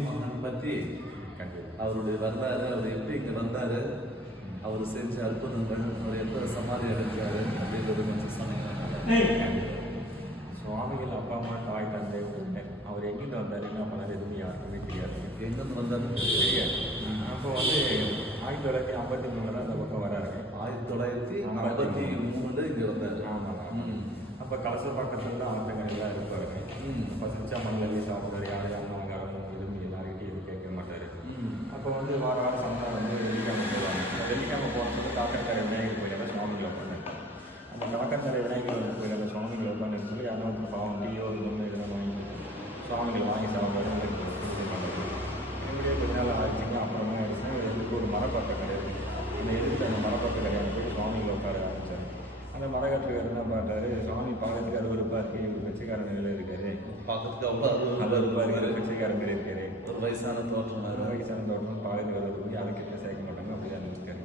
மகன் பற்றி அவருடைய வரலாறு, அவர் எப்படி இங்கே வந்தார், அவர் செஞ்ச அற்புதங்கள், அவர் எப்போ சமாதி அடைஞ்சார் அப்படின்றது கொஞ்சம் சொன்னீங்கன்னா. சுவாமிகள் அப்பா அம்மா தாய் தந்தை அவர் எங்கிட்ட வந்தார், என்ன பண்ணார், எதுவும் யாருக்குமே தெரியாது. எங்கேருந்து வந்தாருன்னு தெரியாது. அப்போ வந்து 1953 தான் அந்த பக்கம் வராரு. 1953 இங்கே வந்தார். ஆமாம். அப்போ கலச பக்கத்தில் தான் ஆட்டங்கள்லாம் இருப்பாரு. அப்போ சிச்சா மண்ணில் சாப்பிட்றாரு, யாரையும் அலங்காரம் விரும்பி எல்லாருக்கிட்டையும் எதுவும் கேட்க மாட்டார். அப்போ வந்து வாரம் சந்தா வந்து வெள்ளிக்கிழமை போவாங்க. வெள்ளிக்கிழமை போகிறதுக்கு காக்கத்தரை விநாயகர் கோயிலில் சுவாமிகளை உட்காந்துருக்காங்க. அந்த காக்கத்தரை விநாயகர் கோயிலில் சுவாமிகளை உட்காந்து சொல்லி யாரும் பாவம் டீயோ ஒன்று இதெல்லாம் வாங்கி சுவாமிகளை வாங்கி சாப்பிட்றாரு. என்னுடைய கொஞ்ச நாள் ஆச்சுன்னா அப்புறமா ஆயிடுச்சுன்னா எதுக்கு ஒரு மரப்பட்டை கிடையாது. அந்த எதுக்கு அந்த மரப்பட்டை கிடையாது போய் சுவாமிகளை உட்கார ஆரம்பிச்சார். அந்த மரக்கட்டுக்காரர் என்ன பண்ணுறாரு, சுவாமி பார்க்கறதுக்கு அது ஒரு பார்த்து ஒரு கட்சிக்காரன் நிலையில் இருக்காரு, பார்க்கறதுக்கு அவ்வளோ அது ஒரு பார்த்து கட்சிக்காரன் நிலை இருக்காரு, ஒரு வயசான தோற்றம் பார்க்கறதுக்கு வர்றதுக்கு யாரும் கிட்ட சேர்க்க மாட்டாங்க, அப்படி தான் இருக்காரு.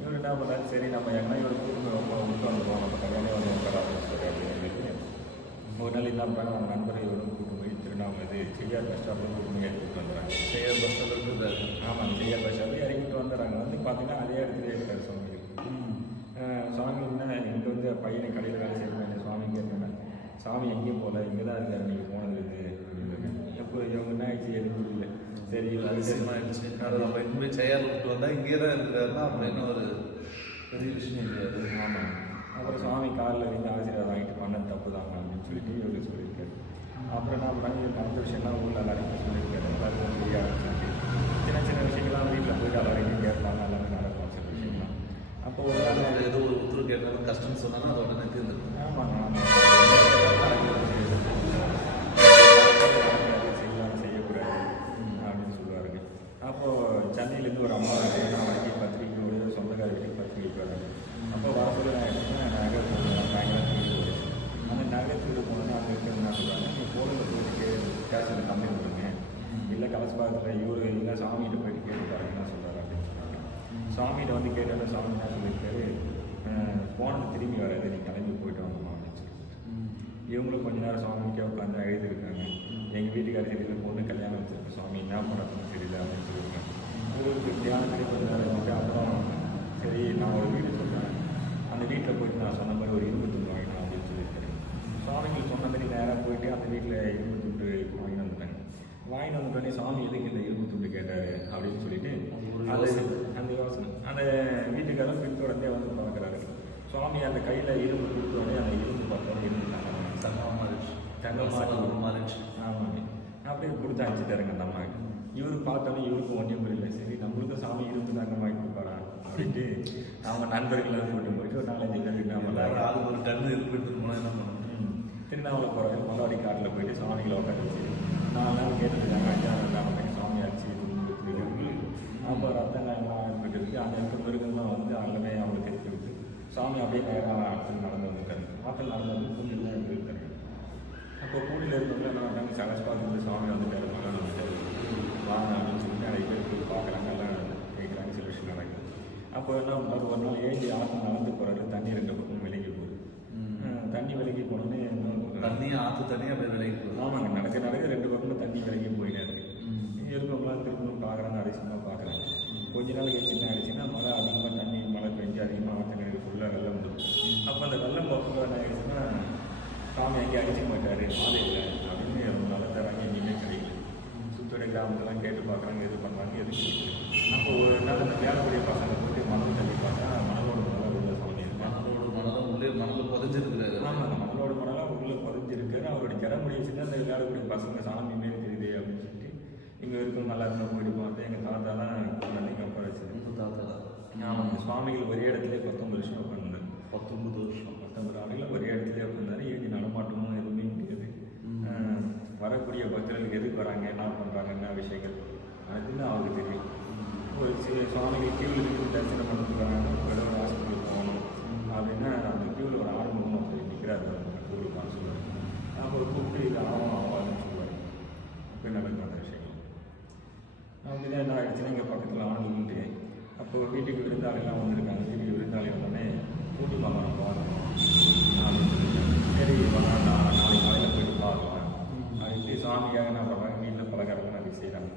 இவர் என்ன பண்ணாரு, சரி நம்ம எங்கன்னா இவர் கூட்டு விட்டு வந்துடுவோம், நம்ம கல்யாணம் வந்து உட்காராது அப்படின்னு ஒரு நாள் என்ன பண்ணுறாங்க, அவங்க நண்பரை இவரும் கூட்டு போய் திருவண்ணாமலை செய்யார் பஸ் ஸ்டாப்பில் கூட்டு போய் எடுத்துகிட்டு வந்துடுறாங்க. செய்யார் பஸ் ஸ்டாப்பில் இருக்குது. ஆமாம், செய்யார் பஸ் ஸ்டாப்பில் இறங்கிட்டு வந்துடுறாங்க. வந்து பார்த்தீங்கன்னா அதே இடத்துல இருக்காரு சுவாமிகள். சுவாமி என்ன இங்கே வந்து பையனை கடையில் வேலை செய்யணும், சுவாமி கேட்குறேன், சாமி எங்கேயும் போகல, இங்கே தான் இருக்காரு, நீங்கள் போனது அப்படின்னு. எப்போ இவங்க என்ன ஆயிடுச்சு எதுவும் புரியல. சரி அதிசயமாகிடுச்சு. அதை நம்ம இனிமேல் செய்யார் விட்டு வந்தால் இங்கே தான் இருக்கிறாருன்னா அப்படின்னு ஒரு பெரிய விஷயம் இருக்காது. ஆமாம். அப்புறம் சுவாமி காலில் இருந்து ஆசீர்வாதம் வாங்கிட்டு பண்ண தப்பு தாங்க அப்படின்னு சொல்லிட்டு இவருக்கு சொல்லியிருக்காரு. அப்புறம் என்ன பண்ணுறாங்க, இவர் நடந்த விஷயம்லாம் ஊரில் எல்லாருக்கும் சொல்லியிருக்காரு. எல்லாருக்கும் தெரிய ஆரம்பிச்சு சின்ன சின்ன விஷயங்கள்லாம் வீட்டில் போயிட்டு எல்லாரையும் கேட்பாங்க, எல்லாமே நடக்கும் சில விஷயம்லாம். அப்போ ஒரு நாள் ஏதோ ஒரு உத்தரவு கேட்டாலும் கஷ்டம்னு சொன்னாலும் அதை உடனே தீர்ந்துருக்கு. ஆமாங்க, ஆமாம். செய்யக்கூடாது அப்படின்னு சொல்லுவாருங்க. அப்போது சென்னையிலேருந்து ஒரு அம்மா நாளைக்கு பத்திரிக்கை சொந்தக்கார வீட்டுக்கு பத்திரிக்கை வராங்க. அப்போ வாசல் நான் எடுத்தேன், நகை பயங்கரம் அந்த நகரத்துக்கு போனோன்னா அங்கே இருக்கிறது என்ன சொல்கிறாங்க, நீங்கள் போலில் போயிட்டு கேஷில் கம்ப்ளைண்ட் பண்ணுங்க, இல்லை கலசபாதத்தில் இவர் இல்லை சாமிகிட்ட போயிட்டு கேட்டு பாருங்க என்ன சொல்கிறாரு அப்படின்னு சொன்னாங்க. சாமிகிட்ட வந்து கேட்டால் சாமி என்ன சொல்லியிருக்காரு, போனது திரும்பி வராது, நீ கிளம்பி போயிட்டு வாங்கம்மா அப்படின்னு சொல்லி. இவங்களும் கொஞ்ச நேரம் சாமிகிட்டே உட்காந்து எழுதியிருக்காங்க. எங்கள் வீட்டுக்கார தெரியல, பொண்ணு கல்யாணம் வச்சிருக்கு, சுவாமி என்ன பண்ணுறதுன்னு தெரியல அப்படின்னு சொல்லியிருக்காங்க. இவருக்கு தியானத்துலேயே கொஞ்ச நேரம் இருந்துட்டு அப்புறம் சரி நான் ஒரு வீடு சொல்கிறேன், அந்த வீட்டில் போயிட்டு நான் சொன்ன மாதிரி ஒரு இரும்பு துண்டு வாங்கினோம் அப்படின்னு சொல்லியிருக்காரு. சுவாமிகள் சொன்ன மாதிரி நேராக போயிட்டு அந்த வீட்டில் இரும்பு துண்டு வாங்கிட்டு வந்துட்டாங்க. வாங்கிட்டு வந்தோடனே சாமி எதுக்கு இந்த இரும்பு துண்டு கேட்டார் அப்படின்னு சொல்லிட்டு அந்த யோசனை அந்த வீட்டுக்காரர் பின்தொடர்ந்தே வந்து பார்க்குறாரு. சுவாமி அந்த கையில் இரும்பு கொடுத்தோடனே அந்த இரும்பு பார்த்தோன்னே இரும்பு தங்கமாக மாறிடுச்சு. ஆமாங்க, அப்படியே கொடுத்து அனுப்பிச்சிட்டாருங்க அந்த அம்மாவுக்கு. இவரு பார்த்தோன்னே இவருக்கும் ஒன்றும் புரியல, சரி நம்மளுக்கும் சாமி இருந்து தங்கமாக கொடுப்பாரா அப்படின்ட்டு அவங்க நண்பர்களை கூட்டு போயிட்டு ஒரு 4-5 பேர் திருவண்ணாமலை அது ஒரு டன்னு இருப்பிட்டு என்ன பண்ணணும், திருவண்ணாமலை போகிறாங்க. மொதவாடி காட்டில் போயிட்டு சுவாமிகளை உட்கார வச்சு 4 நாள் கேட்டுருக்காங்க. 5ஆம் நாள் சுவாமி அடிச்சு கொடுத்துருக்கு. அப்போ ரத்தங்கள்லாம் ஏற்பட்டு அந்த இடத்துல மிருகங்கள்லாம் வந்து அங்கமே அவங்களை தெரிவித்து விட்டு சாமி அப்படியே நேராக ஆட்கள் நடந்து வந்துருக்காரு. ஆட்கள் நடந்து வந்து கூண்டில் தான் இருக்காரு. அப்போ கூண்டில் இருந்தவங்க என்ன பண்ணுறாங்க, சகஸ்பாதத்தில் சாமி வந்துட்டாரு, மகன் வந்துட்டாரு வாங்க அப்படின்னு சொல்லிட்டு நிறைய பேர் போய் பார்க்குறாங்க, எல்லாம் கேட்குறாங்க, சில விஷயம் நடக்குது. அப்போ என்ன பண்ணார், ஒரு நாள் ஏஞ்சி ஆற்று நடந்து போகிறாரு, தண்ணி 2 பக்கம் விலகி போகுது. தண்ணி விலகி போனோன்னே தண்ணியாக ஆற்று தண்ணியாக அப்படியே விலகி போகுது. ஆமாங்க, நடக்க 2 பக்கமும் தண்ணி விலகி போயிட்டே இருக்கு. இங்கே இருக்கவங்களாம் திரும்பவும் பார்க்குறாங்க, அதிசயமாக பார்க்குறாங்க. கொஞ்ச நாள் கழிச்சு என்ன ஆயிடுச்சுன்னா மழை அதிகமாக தண்ணி மழை பெஞ்சு அதிகமாக ஆற்றங்கரையில் ஃபுல்லாக வெள்ளம் வந்துடும். அப்போ அந்த வெள்ளம் போக்குள்ள என்ன ஆயிடுச்சுன்னா சாமி அங்கேயே அடிச்சு போயிட்டாரு, மாலை இல்லை அப்படின்னு ரொம்ப நல்ல தராங்க, எங்கேயுமே கிடைக்கல. சுற்றுடைய கிராமத்தெல்லாம் கேட்டு பார்க்குறாங்க, எது பண்ணுறாங்க, எது கிடைக்கல. அப்போ ஒரு நாள் அந்த வேலைக்கூடிய பசங்க போட்டு மணல் தள்ளி பார்த்தா மணலோட மணலாக உள்ள சாமி இருக்கு. மணலோட மணலாக உள்ளே மணல் புதைஞ்சிருக்கிறாரு. ஆமாம், மணலோட மணலாக உள்ளே புதைஞ்சிருக்காரு. அவருடைய கிளம்புடைய வச்சுட்டு அந்த வேலைக்கூடிய பசங்க சாமி மாரி தெரியுது அப்படின்னு சொல்லிட்டு இங்கே இருக்கும் நல்லா இருந்தால் போயிட்டு பார்த்தேன். எங்கள் தாத்தா தான் அன்றைக்கி உட்கார வச்சது. தாத்தா தான். ஆமாம், சுவாமிகள் ஒரே இடத்துல 19 வருஷம் உட்காந்துருந்தார். 19 வருஷம் 19 ஆண்டுகள் ஒரே இடத்துல உட்காந்தாரு. ஏறி நடமாட்டமும் எதுவுமே முடியாது. வரக்கூடிய பக்தர்களுக்கு எதுக்கு வராங்க, என்ன பண்ணுறாங்க, என்ன விஷயங்கள் அதுன்னு அவருக்கு தெரியும். ஒரு சில சுவாமிகள் கியூவில் தரிசனம் பண்ணிட்டு வராங்க, கடவுள் ஹாஸ்பிட்டலுக்கு போகணும் அப்படின்னா அந்த கியூவில் ஒரு ஆரம்பம் அப்படி நிற்கிறாரு, கியூவில் சொல்லுவார். அப்போ கூப்பிட்டு இது ஆகும் ஆகாதுன்னு சொல்லுவார். அப்போ நடக்கும் அந்த விஷயம். அப்படிதான் என்ன ஆகிடுச்சுன்னா இங்கே பக்கத்தில் ஆனந்துட்டு அப்போ வீட்டுக்கு விருந்தாளிலாம் வந்திருக்காங்க. வீட்டுக்கு விருந்தாளி வந்தோடனே கூட்டி பார்க்கணும் போகணும் அப்படின்னு சொல்லிட்டாங்க. சரி நாளைக்கு காலையில் போயிட்டு பார்க்கலாம் அப்படின்ட்டு சாமிக்காக என்ன பண்ணுறாங்க, வீட்டில் பலகாரங்கள் நிறைய செய்கிறாங்க.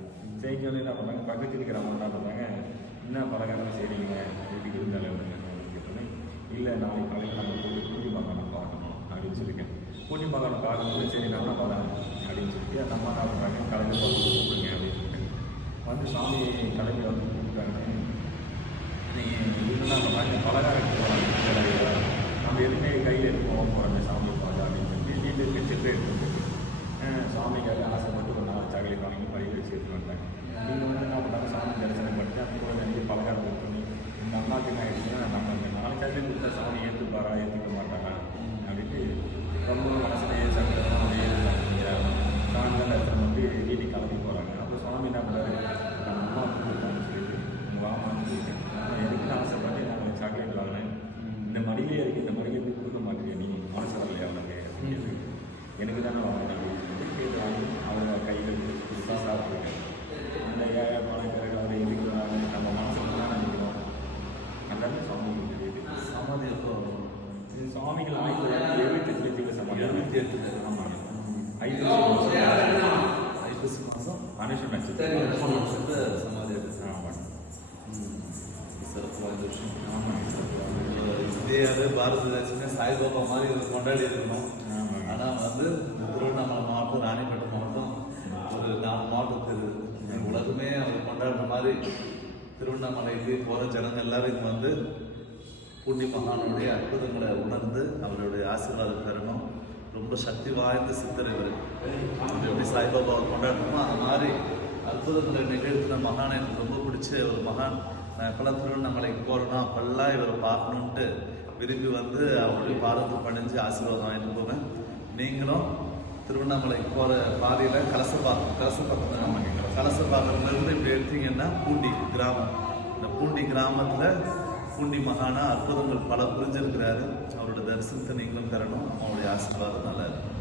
செய்ய வந்து என்ன பண்ணாங்க, பக்கத்தில் இருக்கிற அம்மா என்ன பண்ணாங்க, என்ன பலகாரம் செய்கிறீங்க வீட்டுக்கு இருந்தாலே அப்படின்னு கேட்டோன்னே, இல்லை நாளைக்கு காலையில் நம்ம போய் பூண்டி மகானை பார்க்கணும் அப்படின்னு சொல்லியிருக்கேன். பூண்டி மகானை பார்க்கும்போது சரி நானும் வரேன் அப்படின்னு சொல்லிட்டு அந்த அம்மா என்ன பண்ணுறாங்க, கிளம்பி பார்த்து கூப்பிடுங்க அப்படின்னு சொல்லிட்டு வந்து சாமி கிளம்பி வந்து கூப்பிட்டாங்க. நீங்கள் நம்ம மாதிரி பலகாரம் போகிறாங்க, நம்ம எதுவுமே கையில் எடுத்து போக போகிறாங்க சாமி பார்க்க அப்படின்னு சொல்லிட்டு வீட்டுக்கு செட்டு எடுத்து சாமிக்காக ஆசைப்பட்டு ஒரு 4 சாக்லேட் வாங்கி பையில் வச்சு எடுத்து வந்தாங்க. நீங்கள் வந்து என்ன பண்ணாங்க, சாமி தரிசனம் பண்ணிட்டு அந்த கூட நிறைய பலகாரம் கொடுத்து இந்த அம்மாவுக்கு என்ன ஆகிடுச்சுன்னா, நம்ம அந்த 4 சாக்லேட் கொடுத்தா சாமி ஏற்றுப்பாரா ஏற்றுக்க மாட்டாரா அப்படின்ட்டு ரொம்ப மனசுலேயே சங்கடம் அப்படியே இருந்தாங்க. சாமி தான் தரிசனம் பண்ணி வீட்டுக்கு கிளம்பி போகிறாங்க. அப்போ சுவாமி என்ன பண்ணுறாரு, நம்ம அம்மா கொடுத்தான்னு சொல்லிட்டு உங்கள் வாமான்னு சொல்லிட்டு நான் எதுக்குன்னு ஆசைப்பட்டு நான் ஒரு சாக்லேட் வாங்கினேன், இந்த மடியிலே இருக்கு, இந்த மடியை வந்து கொடுக்க மாட்டேங்க நீ மனசு வரலையா உனக்கு அப்படின்னு எனக்கு தானே வாங்கினேன் அப்படின்னு சொல்லி கேட்டு வாங்கி அவங்க கையில் கொடுத்து சாப்பிட்ருக்கேன். அந்த ஏழை பணக்காரர்கள் அதை எதிர்க்கிறாங்க, நம்ம மனசுல தான் நினைக்கிறோம். அந்த சுவாமிக்கு தெரியுது. சமாதி எப்போ இது சுவாமிகள் 1978 சமாதி. 78. ஆமாம், ஐப்பசி மாதம் அனுஷ நட்சத்திரம் சமாதி எடுத்து. ஆமாம். சிறப்பு வாய்ந்த விஷயம். ஆமாம். இந்தியாவே பாரத தேசமே சாய்பாபா மாதிரி இதை கொண்டாடி இருக்கணும். ஆமாம். ஆனால் வந்து திருவண்ணாமலை மாவட்டம், ராணிப்பேட்டை மாவட்டம், ஒரு 4 மாவட்டத்தில் உலகமே அவர் கொண்டாடுற மாதிரி திருவண்ணாமலைக்கு போகிற ஜனங்கள் எல்லாரும் இங்கே வந்து பூண்டி மகானுடைய அற்புதங்களை உணர்ந்து அவருடைய ஆசீர்வாதம் பெறணும். ரொம்ப சக்தி வாய்ந்த சித்தர் இவர். எப்படி சாய்பாபாவை கொண்டாடணுமோ அந்த மாதிரி அற்புதங்களை நிகழ்த்தின மகான் எனக்கு ரொம்ப பிடிச்ச ஒரு மகான். நான் எப்பெல்லாம் திருவண்ணாமலைக்கு போகிறேன்னா அப்பெல்லாம் இவரை பார்க்கணுன்ட்டு விரும்பி வந்து அவருடைய பாதத்தை பணிஞ்சு ஆசீர்வாதம் வாங்கிட்டு போவேன். நீங்களும் திருவண்ணாமலைக்கு போகிற பாதையில் கலசப்பாக்கத்துலேருந்து இப்படி எடுத்தீங்கன்னா பூண்டி கிராமம். இந்த பூண்டி கிராமத்தில் பூண்டி மகானா அற்புதங்கள் பல புரிஞ்சிருக்கிறாரு. அவரோட தரிசனத்தை நீங்களும் பெறணும். அவருடைய ஆசீர்வாதம் நல்லா இருக்கும்.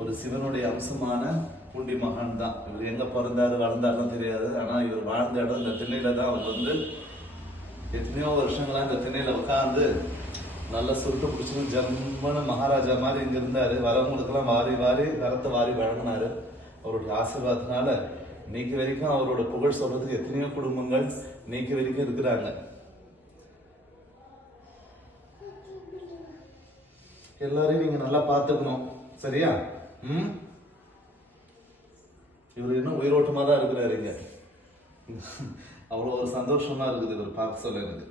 ஒரு சிவனுடைய அம்சமான பூண்டி மகான் தான் இவர். எங்க பிறந்தாரு வளர்ந்தாருன்னு தெரியாது. ஆனா இவர் வாழ்ந்த இடம் இந்த திண்ணையில தான். அவர் வந்து எத்தனையோ வருஷங்களா இந்த திண்ணையில உட்காந்து நல்லா சுருட்டு பிடிச்சிருந்து ஜம்மனு மகாராஜா மாதிரி இங்க இருந்தாரு. வரவங்களுக்கெல்லாம் வாரி வரத்தை வாரி வழங்கினாரு. அவருடைய ஆசீர்வாதத்தினால இன்னைக்கு வரைக்கும் அவரோட புகழ் சொல்றதுக்கு எத்தனையோ குடும்பங்கள் இன்னைக்கு வரைக்கும் இருக்கிறாங்க. எல்லாரையும் நீங்க நல்லா பார்த்துக்கணும், சரியா? இவர் இன்னும் உயிரோட்டமா தான் இருக்கிறாரு இங்க. அவ்வளோ ஒரு சந்தோஷமா இருக்குது இவர் பார்க்க சொல்ல எனக்கு.